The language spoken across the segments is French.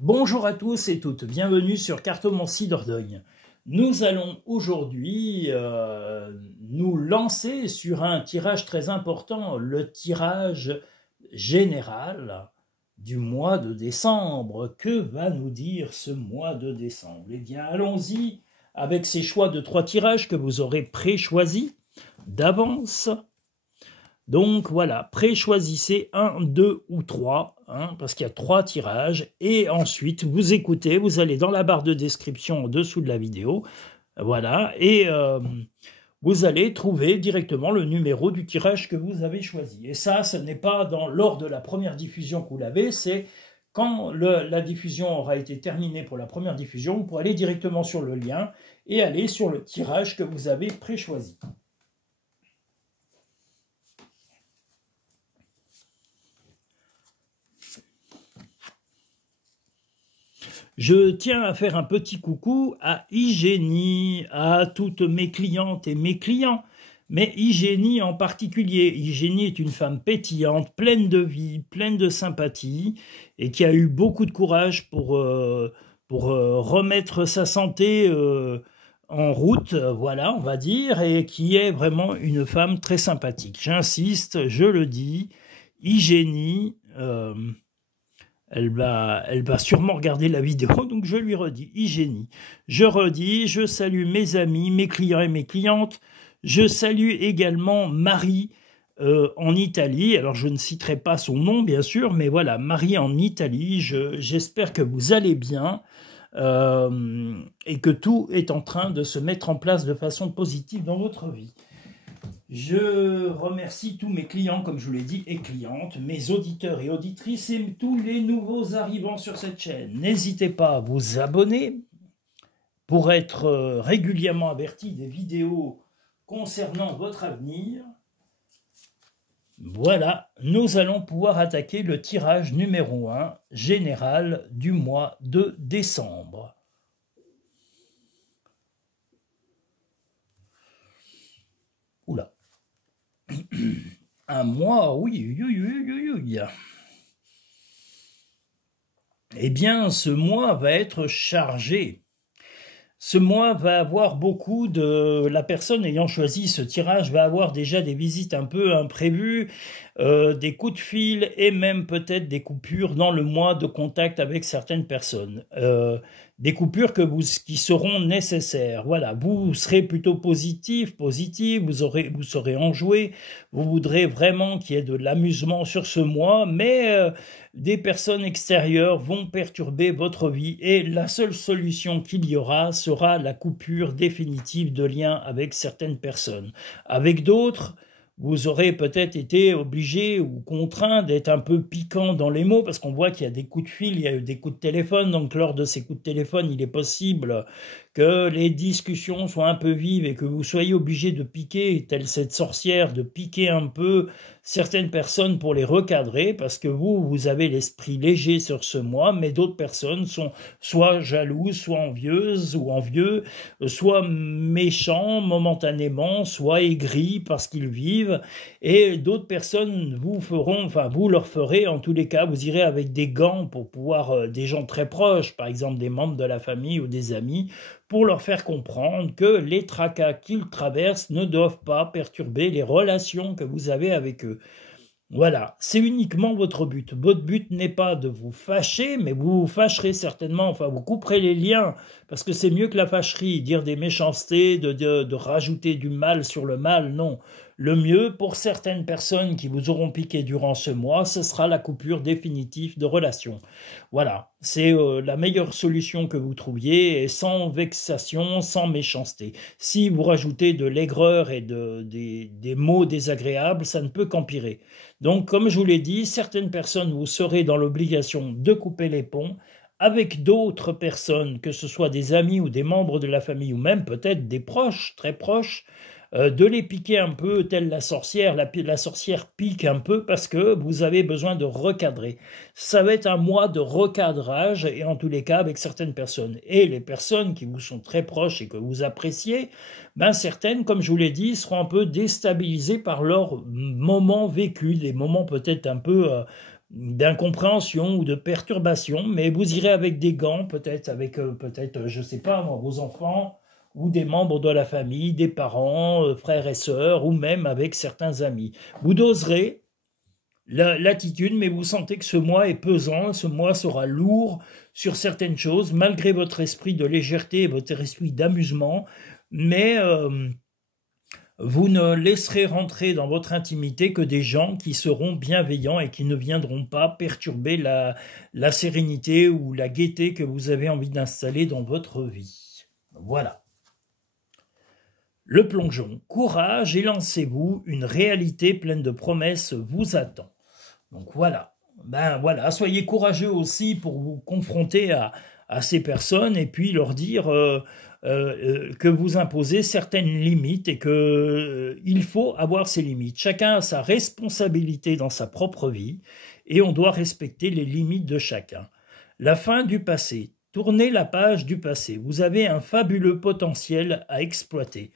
Bonjour à tous et toutes, bienvenue sur Cartomancie Dordogne. Nous allons aujourd'hui nous lancer sur un tirage très important, le tirage général du mois de décembre. Que va nous dire ce mois de décembre? Eh bien, allons-y avec ces choix de 3 tirages que vous aurez pré-choisis d'avance. Donc voilà, pré-choisissez 1, 2 ou 3, parce qu'il y a 3 tirages, et ensuite vous écoutez, vous allez dans la barre de description en dessous de la vidéo, voilà, et vous allez trouver directement le numéro du tirage que vous avez choisi. Et ça, ce n'est pas lors de la première diffusion que vous l'avez, c'est quand la diffusion aura été terminée pour la première diffusion, vous pourrez aller directement sur le lien et aller sur le tirage que vous avez pré-choisi. Je tiens à faire un petit coucou à Igénie, à toutes mes clientes et mes clients, mais Igénie en particulier. Igénie est une femme pétillante, pleine de vie, pleine de sympathie, et qui a eu beaucoup de courage pour remettre sa santé en route, voilà, on va dire, et qui est vraiment une femme très sympathique. J'insiste, je le dis, Igénie... Elle va sûrement regarder la vidéo, donc je lui redis, Igénie. Je redis, je salue mes amis, mes clients et mes clientes. Je salue également Marie en Italie. Alors je ne citerai pas son nom, bien sûr, mais voilà, Marie en Italie. J'espère que vous allez bien et que tout est en train de se mettre en place de façon positive dans votre vie. Je remercie tous mes clients, comme je vous l'ai dit, et clientes, mes auditeurs et auditrices et tous les nouveaux arrivants sur cette chaîne. N'hésitez pas à vous abonner pour être régulièrement averti des vidéos concernant votre avenir. Voilà, nous allons pouvoir attaquer le tirage numéro 1 général du mois de décembre. Oula. Un mois, oui. Eh bien, ce mois va être chargé. Ce mois va avoir beaucoup de... La personne ayant choisi ce tirage va avoir déjà des visites un peu imprévues, des coups de fil et même peut-être des coupures dans le mois de contact avec certaines personnes. Des coupures qui seront nécessaires. Voilà, vous serez plutôt positif, vous saurez en jouer, vous voudrez vraiment qu'il y ait de l'amusement sur ce mois, mais des personnes extérieures vont perturber votre vie et la seule solution qu'il y aura sera la coupure définitive de lien avec certaines personnes. Avec d'autres, vous aurez peut-être été obligé ou contraint d'être un peu piquant dans les mots, parce qu'on voit qu'il y a des coups de fil, il y a eu des coups de téléphone, donc lors de ces coups de téléphone, il est possible que les discussions soient un peu vives et que vous soyez obligé de piquer, telle cette sorcière, de piquer un peu certaines personnes pour les recadrer, parce que vous avez l'esprit léger sur ce mois, mais d'autres personnes sont soit jalouses, soit envieuses ou envieux, soit méchants momentanément, soit aigris parce qu'ils vivent, et d'autres personnes vous leur ferez, en tous les cas, vous irez avec des gants pour pouvoir, des gens très proches, par exemple des membres de la famille ou des amis, pour leur faire comprendre que les tracas qu'ils traversent ne doivent pas perturber les relations que vous avez avec eux. Voilà, c'est uniquement votre but. Votre but n'est pas de vous fâcher, mais vous vous fâcherez certainement, enfin vous couperez les liens, parce que c'est mieux que la fâcherie, dire des méchancetés, de rajouter du mal sur le mal, non. Le mieux, pour certaines personnes qui vous auront piqué durant ce mois, ce sera la coupure définitive de relation. Voilà, c'est la meilleure solution que vous trouviez, et sans vexation, sans méchanceté. Si vous rajoutez de l'aigreur et des mots désagréables, ça ne peut qu'empirer. Donc, comme je vous l'ai dit, certaines personnes, vous serez dans l'obligation de couper les ponts, avec d'autres personnes, que ce soit des amis ou des membres de la famille, ou même peut-être des proches, très proches, de les piquer un peu, telle la sorcière. La sorcière pique un peu parce que vous avez besoin de recadrer. Ça va être un mois de recadrage, et en tous les cas avec certaines personnes. Et les personnes qui vous sont très proches et que vous appréciez, ben certaines, comme je vous l'ai dit, seront un peu déstabilisées par leurs moments vécus, des moments peut-être un peu d'incompréhension ou de perturbation, mais vous irez avec des gants, peut-être avec, je sais pas, vos enfants, ou des membres de la famille, des parents, frères et sœurs, ou même avec certains amis. Vous doserez l'attitude, mais vous sentez que ce mois est pesant, ce mois sera lourd sur certaines choses, malgré votre esprit de légèreté et votre esprit d'amusement, mais vous ne laisserez rentrer dans votre intimité que des gens qui seront bienveillants et qui ne viendront pas perturber la sérénité ou la gaieté que vous avez envie d'installer dans votre vie. Voilà. Le plongeon. Courage et lancez-vous, une réalité pleine de promesses vous attend. Donc voilà. Ben voilà, soyez courageux aussi pour vous confronter à ces personnes et puis leur dire que vous imposez certaines limites et que il faut avoir ces limites. Chacun a sa responsabilité dans sa propre vie et on doit respecter les limites de chacun. La fin du passé. Tournez la page du passé. Vous avez un fabuleux potentiel à exploiter.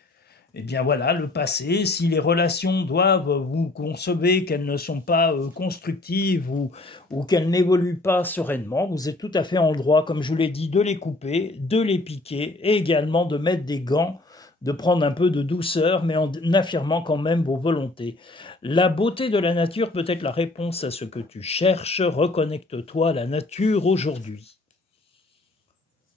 Eh bien voilà, le passé, si les relations doivent, vous concevez qu'elles ne sont pas constructives ou qu'elles n'évoluent pas sereinement, vous êtes tout à fait en droit, comme je vous l'ai dit, de les couper, de les piquer et également de mettre des gants, de prendre un peu de douceur, mais en affirmant quand même vos volontés. La beauté de la nature peut être la réponse à ce que tu cherches. Reconnecte-toi à la nature aujourd'hui.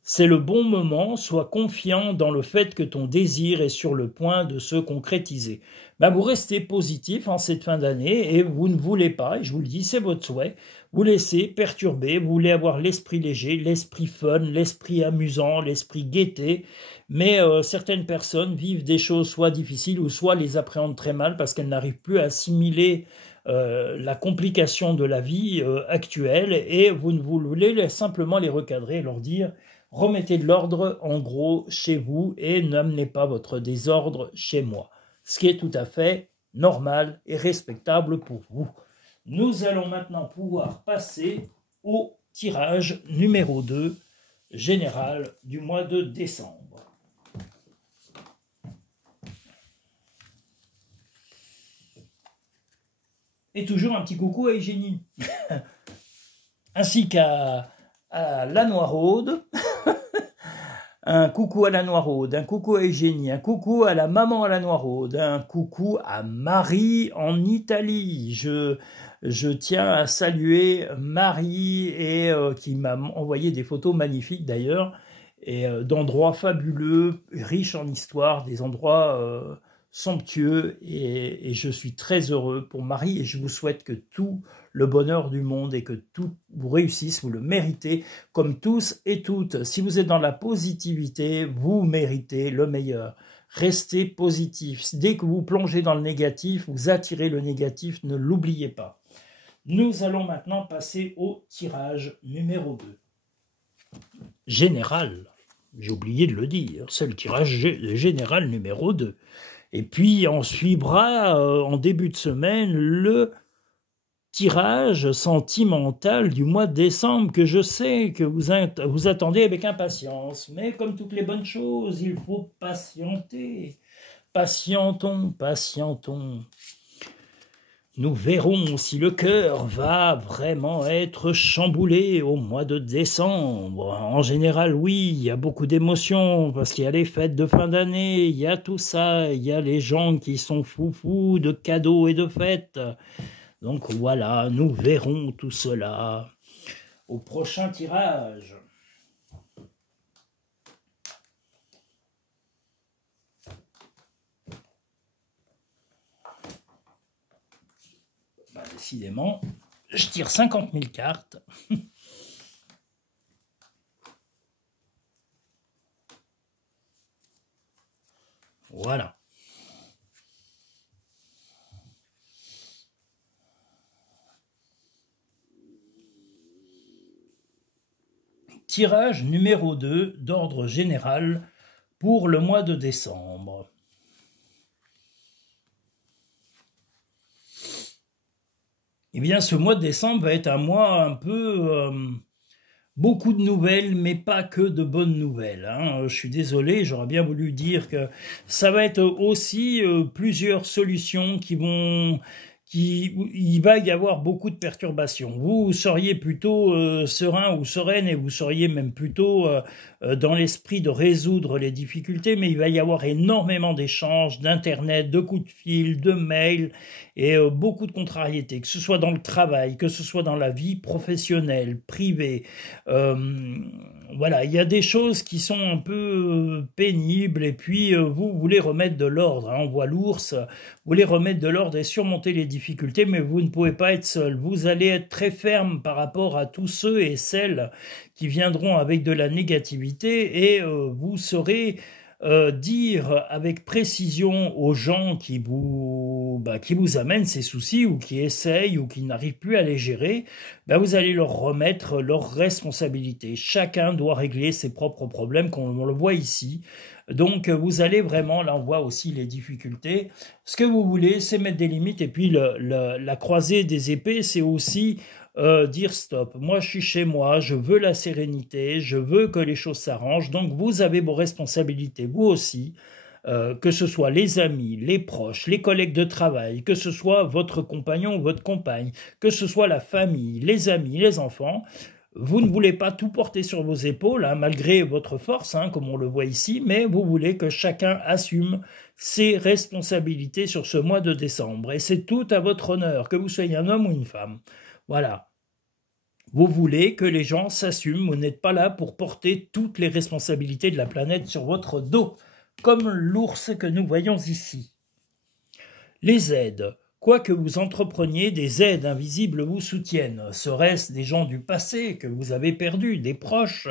C'est le bon moment, sois confiant dans le fait que ton désir est sur le point de se concrétiser. Vous restez positif en cette fin d'année et vous ne voulez pas, et je vous le dis, c'est votre souhait, vous laissez perturber, vous voulez avoir l'esprit léger, l'esprit fun, l'esprit amusant, l'esprit gaieté, mais certaines personnes vivent des choses soit difficiles ou soit les appréhendent très mal parce qu'elles n'arrivent plus à assimiler la complication de la vie actuelle et vous voulez simplement les recadrer et leur dire remettez de l'ordre en gros chez vous et n'amenez pas votre désordre chez moi, ce qui est tout à fait normal et respectable pour vous. Nous allons maintenant pouvoir passer au tirage numéro 2 général du mois de décembre. Et toujours un petit coucou à Eugénie, ainsi qu'à la Noiraude, un coucou à la Noiraude, un coucou à Eugénie, un coucou à la maman à la Noiraude, un coucou à Marie en Italie. Je tiens à saluer Marie et qui m'a envoyé des photos magnifiques d'ailleurs, et d'endroits fabuleux, riches en histoire, des endroits somptueux, et je suis très heureux pour Marie et je vous souhaite que tout le bonheur du monde et que tout vous réussisse, vous le méritez comme tous et toutes. Si vous êtes dans la positivité, vous méritez le meilleur. Restez positif. Dès que vous plongez dans le négatif, vous attirez le négatif, ne l'oubliez pas. Nous allons maintenant passer au tirage numéro 2. Général, j'ai oublié de le dire, c'est le tirage général numéro 2. Et puis on suivra en début de semaine le tirage sentimental du mois de décembre que je sais que vous attendez avec impatience. Mais comme toutes les bonnes choses, il faut patienter. Patientons, patientons. Nous verrons si le cœur va vraiment être chamboulé au mois de décembre. En général, oui, il y a beaucoup d'émotions parce qu'il y a les fêtes de fin d'année, il y a tout ça, il y a les gens qui sont foufous de cadeaux et de fêtes. Donc voilà, nous verrons tout cela au prochain tirage. Décidément, je tire 50 000 cartes. Voilà. Tirage numéro 2 d'ordre général pour le mois de décembre. Eh bien, ce mois de décembre va être un mois un peu... beaucoup de nouvelles, mais pas que de bonnes nouvelles. Je suis désolé, j'aurais bien voulu dire que ça va être aussi plusieurs solutions qui vont il va y avoir beaucoup de perturbations. Vous seriez plutôt serein ou sereine et vous seriez même plutôt dans l'esprit de résoudre les difficultés, mais il va y avoir énormément d'échanges, d'internet, de coups de fil, de mails et beaucoup de contrariétés, que ce soit dans le travail, que ce soit dans la vie professionnelle, privée. Voilà, il y a des choses qui sont un peu pénibles et puis vous voulez remettre de l'ordre, hein. On voit l'ours, vous voulez remettre de l'ordre et surmonter les difficultés, mais vous ne pouvez pas être seul. Vous allez être très ferme par rapport à tous ceux et celles qui viendront avec de la négativité et vous saurez dire avec précision aux gens qui vous amènent ces soucis ou qui essayent ou qui n'arrivent plus à les gérer, vous allez leur remettre leurs responsabilités. Chacun doit régler ses propres problèmes, comme on le voit ici. Donc vous allez vraiment, là on voit aussi les difficultés. Ce que vous voulez, c'est mettre des limites et puis la croisée des épées, c'est aussi dire stop, moi je suis chez moi, je veux la sérénité, je veux que les choses s'arrangent, donc vous avez vos responsabilités, vous aussi, que ce soit les amis, les proches, les collègues de travail, que ce soit votre compagnon ou votre compagne, que ce soit la famille, les amis, les enfants, vous ne voulez pas tout porter sur vos épaules, hein, malgré votre force, hein, comme on le voit ici, mais vous voulez que chacun assume ses responsabilités sur ce mois de décembre, et c'est tout à votre honneur, que vous soyez un homme ou une femme. Voilà. Vous voulez que les gens s'assument, vous n'êtes pas là pour porter toutes les responsabilités de la planète sur votre dos, comme l'ours que nous voyons ici. Les aides. Quoi que vous entrepreniez, des aides invisibles vous soutiennent. Serait-ce des gens du passé que vous avez perdus, des proches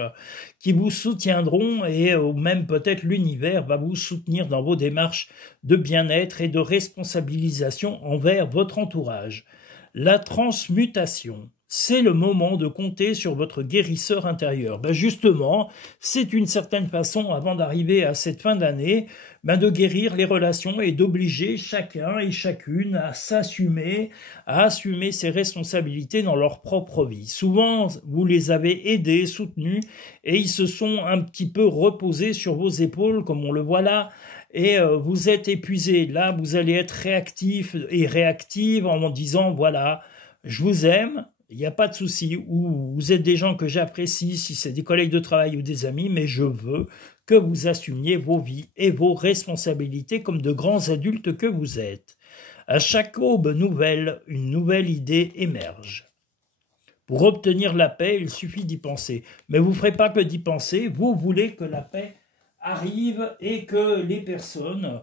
qui vous soutiendront et ou même peut-être l'univers va vous soutenir dans vos démarches de bien-être et de responsabilisation envers votre entourage. La transmutation, c'est le moment de compter sur votre guérisseur intérieur. Justement, c'est une certaine façon, avant d'arriver à cette fin d'année, de guérir les relations et d'obliger chacun et chacune à s'assumer, à assumer ses responsabilités dans leur propre vie. Souvent, vous les avez aidés, soutenus, et ils se sont un petit peu reposés sur vos épaules, comme on le voit là, et vous êtes épuisé. Là, vous allez être réactif et réactive en disant, voilà, je vous aime, il n'y a pas de souci, ou vous êtes des gens que j'apprécie, si c'est des collègues de travail ou des amis, mais je veux que vous assumiez vos vies et vos responsabilités comme de grands adultes que vous êtes. À chaque aube nouvelle, une nouvelle idée émerge. Pour obtenir la paix, il suffit d'y penser. Mais vous ne ferez pas que d'y penser, vous voulez que la paix arrive et que les personnes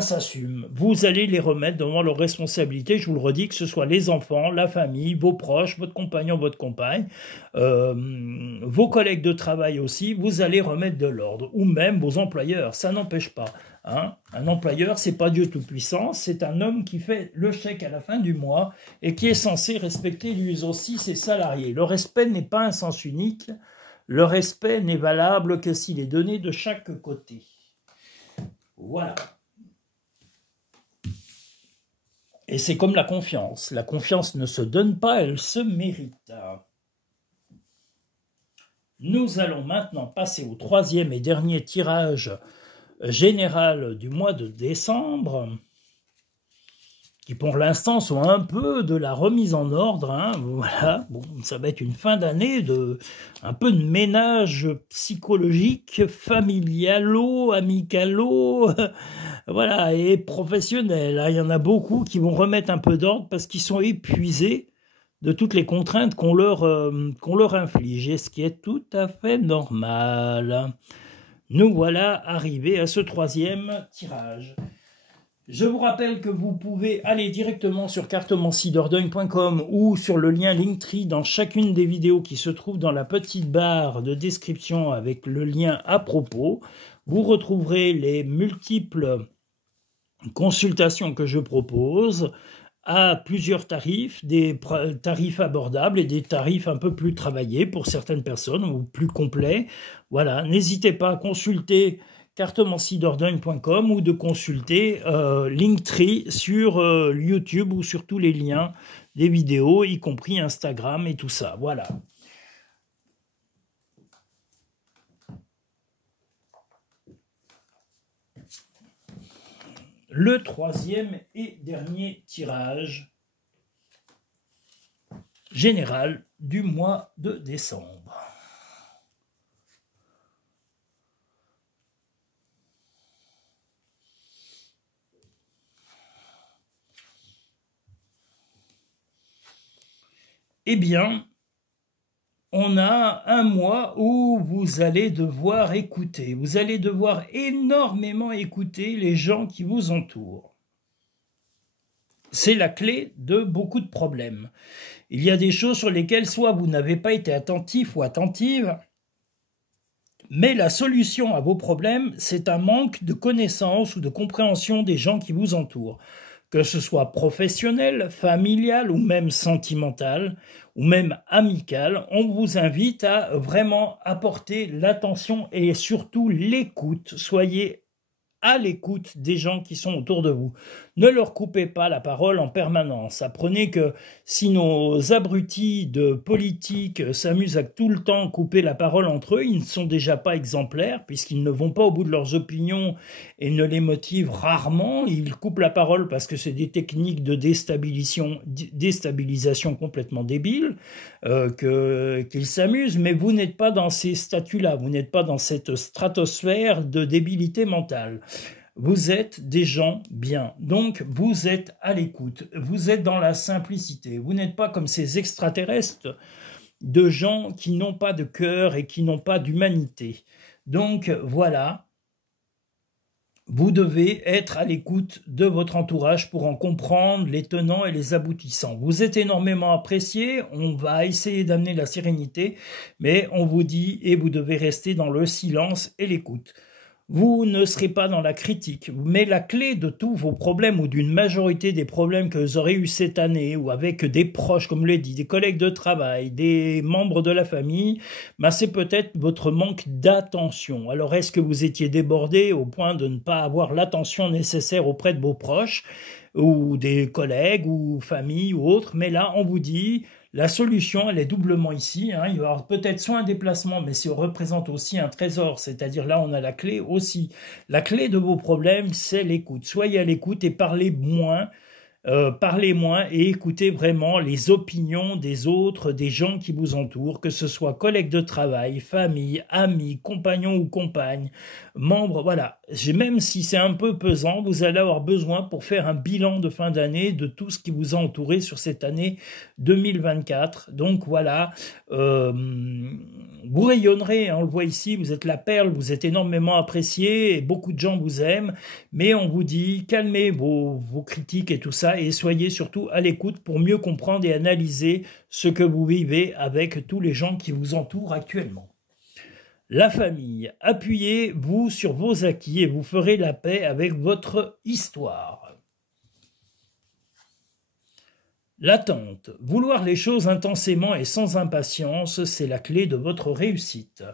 s'assument. Vous allez les remettre devant leurs responsabilités, je vous le redis, que ce soit les enfants, la famille, vos proches, votre compagnon, votre compagne, vos collègues de travail aussi, vous allez remettre de l'ordre, ou même vos employeurs, ça n'empêche pas. Hein. Un employeur, c'est pas Dieu Tout-Puissant, c'est un homme qui fait le chèque à la fin du mois et qui est censé respecter lui aussi ses salariés. Le respect n'est pas un sens unique, le respect n'est valable que s'il est donné de chaque côté. Voilà. Et c'est comme la confiance. La confiance ne se donne pas, elle se mérite. Nous allons maintenant passer au troisième et dernier tirage général du mois de décembre, qui pour l'instant sont un peu de la remise en ordre. Hein. Voilà, bon, ça va être une fin d'année un peu de ménage psychologique, familialo, amicalo, voilà, et professionnel. Hein. Il y en a beaucoup qui vont remettre un peu d'ordre parce qu'ils sont épuisés de toutes les contraintes qu'on leur inflige, et ce qui est tout à fait normal. Nous voilà arrivés à ce troisième tirage. Je vous rappelle que vous pouvez aller directement sur cartomanciedordogne.com ou sur le lien Linktree dans chacune des vidéos qui se trouve dans la petite barre de description avec le lien à propos. Vous retrouverez les multiples consultations que je propose à plusieurs tarifs, des tarifs abordables et des tarifs un peu plus travaillés pour certaines personnes ou plus complets. Voilà, n'hésitez pas à consulter cartomanciedordogne.com ou de consulter Linktree sur YouTube ou sur tous les liens des vidéos, y compris Instagram et tout ça. Voilà. Le troisième et dernier tirage général du mois de décembre. Eh bien, on a un mois où vous allez devoir écouter, vous allez devoir énormément écouter les gens qui vous entourent. C'est la clé de beaucoup de problèmes. Il y a des choses sur lesquelles soit vous n'avez pas été attentif ou attentive, mais la solution à vos problèmes, c'est un manque de connaissance ou de compréhension des gens qui vous entourent. Que ce soit professionnel, familial ou même sentimental, ou même amical, on vous invite à vraiment apporter l'attention et surtout l'écoute. Soyez à l'écoute des gens qui sont autour de vous. Ne leur coupez pas la parole en permanence. Apprenez que si nos abrutis de politique s'amusent à tout le temps couper la parole entre eux, ils ne sont déjà pas exemplaires, puisqu'ils ne vont pas au bout de leurs opinions et ne les motivent rarement. Ils coupent la parole parce que c'est des techniques de déstabilisation complètement débiles, qu'ils s'amusent, mais vous n'êtes pas dans ces statuts-là, vous n'êtes pas dans cette stratosphère de débilité mentale. Vous êtes des gens bien, donc vous êtes à l'écoute, vous êtes dans la simplicité, vous n'êtes pas comme ces extraterrestres de gens qui n'ont pas de cœur et qui n'ont pas d'humanité. Donc voilà, vous devez être à l'écoute de votre entourage pour en comprendre les tenants et les aboutissants. Vous êtes énormément apprécié, on va essayer d'amener la sérénité, mais on vous dit et vous devez rester dans le silence et l'écoute. Vous ne serez pas dans la critique, mais la clé de tous vos problèmes ou d'une majorité des problèmes que vous aurez eus cette année ou avec des proches, comme je l'ai dit, des collègues de travail, des membres de la famille, c'est peut-être votre manque d'attention. Alors est-ce que vous étiez débordé au point de ne pas avoir l'attention nécessaire auprès de vos proches ou des collègues ou famille ou autres? Mais là, on vous dit... La solution, elle est doublement ici. Il va y avoir peut-être soit un déplacement, mais ça représente aussi un trésor. C'est-à-dire là, on a la clé aussi. La clé de vos problèmes, c'est l'écoute. Soyez à l'écoute et parlez moins et écoutez vraiment les opinions des autres, des gens qui vous entourent, que ce soit collègues de travail, famille, amis, compagnons ou compagnes, membres, voilà. Même si c'est un peu pesant, vous allez avoir besoin pour faire un bilan de fin d'année de tout ce qui vous a entouré sur cette année 2024. Donc voilà, vous rayonnerez, on le voit ici, vous êtes la perle, vous êtes énormément apprécié et beaucoup de gens vous aiment, mais on vous dit calmez vos critiques et tout ça et soyez surtout à l'écoute pour mieux comprendre et analyser ce que vous vivez avec tous les gens qui vous entourent actuellement. La famille, appuyez-vous sur vos acquis et vous ferez la paix avec votre histoire. L'attente, vouloir les choses intensément et sans impatience, c'est la clé de votre réussite.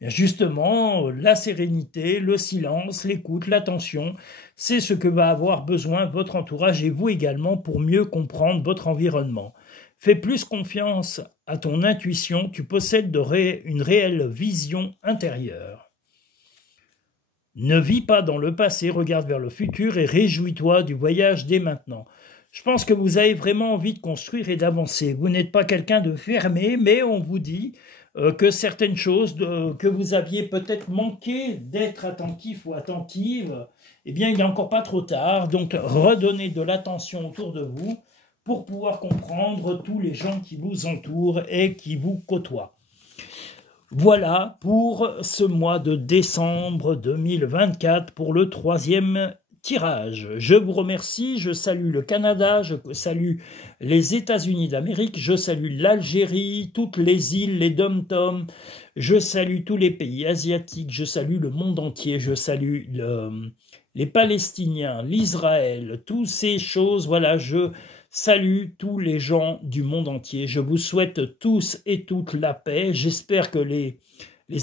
Bien justement, la sérénité, le silence, l'écoute, l'attention, c'est ce que va avoir besoin votre entourage et vous également pour mieux comprendre votre environnement. Fais plus confiance à ton intuition, tu possèdes une réelle vision intérieure. Ne vis pas dans le passé, regarde vers le futur et réjouis-toi du voyage dès maintenant. Je pense que vous avez vraiment envie de construire et d'avancer. Vous n'êtes pas quelqu'un de fermé, mais on vous dit que certaines choses que vous aviez peut-être manqué d'être attentif ou attentive, eh bien, il n'est encore pas trop tard. Donc, redonnez de l'attention autour de vous pour pouvoir comprendre tous les gens qui vous entourent et qui vous côtoient. Voilà pour ce mois de décembre 2024 pour le 3e tirage. Je vous remercie, je salue le Canada, je salue les États-Unis d'Amérique, je salue l'Algérie, toutes les îles, les dom-toms, je salue tous les pays asiatiques, je salue le monde entier, je salue les Palestiniens, l'Israël, toutes ces choses, voilà, je salue tous les gens du monde entier. Je vous souhaite tous et toutes la paix. J'espère que les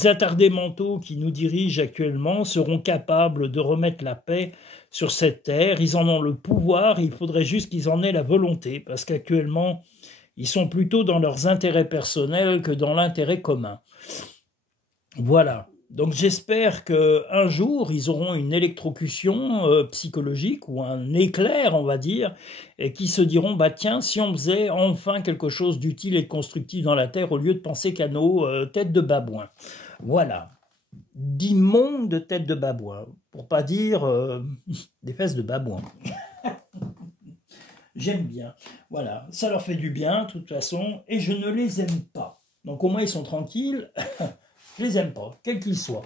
attardés mentaux qui nous dirigent actuellement seront capables de remettre la paix sur cette terre. Ils en ont le pouvoir, il faudrait juste qu'ils en aient la volonté, parce qu'actuellement, ils sont plutôt dans leurs intérêts personnels que dans l'intérêt commun. Voilà. Donc j'espère qu'un jour, ils auront une électrocution psychologique ou un éclair, on va dire, et qui se diront, bah tiens, si on faisait enfin quelque chose d'utile et de constructif dans la Terre au lieu de penser qu'à nos têtes de babouin. Voilà. D'immondes têtes de babouin, pour pas dire des fesses de babouin. J'aime bien. Voilà, ça leur fait du bien, de toute façon, et je ne les aime pas. Donc au moins, ils sont tranquilles. Je les aime pas, quels qu'ils soient.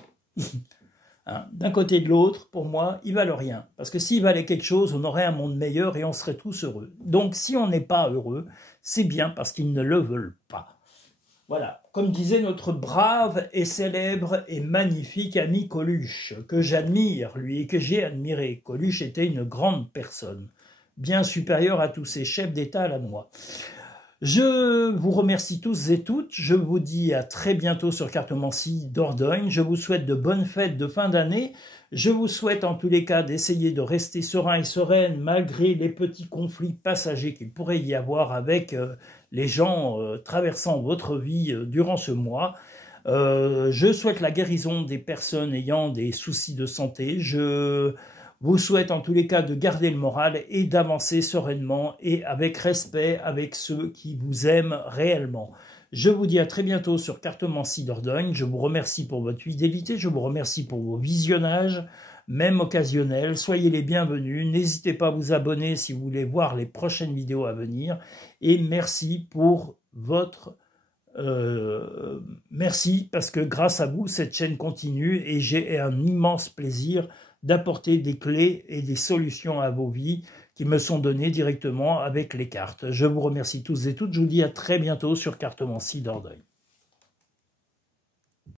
Hein, d'un côté et de l'autre, pour moi, ils valent rien. Parce que s'ils valaient quelque chose, on aurait un monde meilleur et on serait tous heureux. Donc si on n'est pas heureux, c'est bien parce qu'ils ne le veulent pas. Voilà, comme disait notre brave et célèbre et magnifique ami Coluche, que j'admire, lui, et que j'ai admiré. Coluche était une grande personne, bien supérieure à tous ses chefs d'État à la noix. Je vous remercie tous et toutes, je vous dis à très bientôt sur Cartomancie Dordogne, je vous souhaite de bonnes fêtes de fin d'année, je vous souhaite en tous les cas d'essayer de rester serein et sereine malgré les petits conflits passagers qu'il pourrait y avoir avec les gens traversant votre vie durant ce mois. Je souhaite la guérison des personnes ayant des soucis de santé, je vous souhaite en tous les cas de garder le moral et d'avancer sereinement et avec respect avec ceux qui vous aiment réellement. Je vous dis à très bientôt sur Cartomancie Dordogne. Je vous remercie pour votre fidélité, je vous remercie pour vos visionnages, même occasionnels. Soyez les bienvenus. N'hésitez pas à vous abonner si vous voulez voir les prochaines vidéos à venir. Et merci pour votre... merci parce que grâce à vous, cette chaîne continue et j'ai un immense plaisir d'apporter des clés et des solutions à vos vies qui me sont données directement avec les cartes. Je vous remercie tous et toutes. Je vous dis à très bientôt sur Cartomancie Dordogne.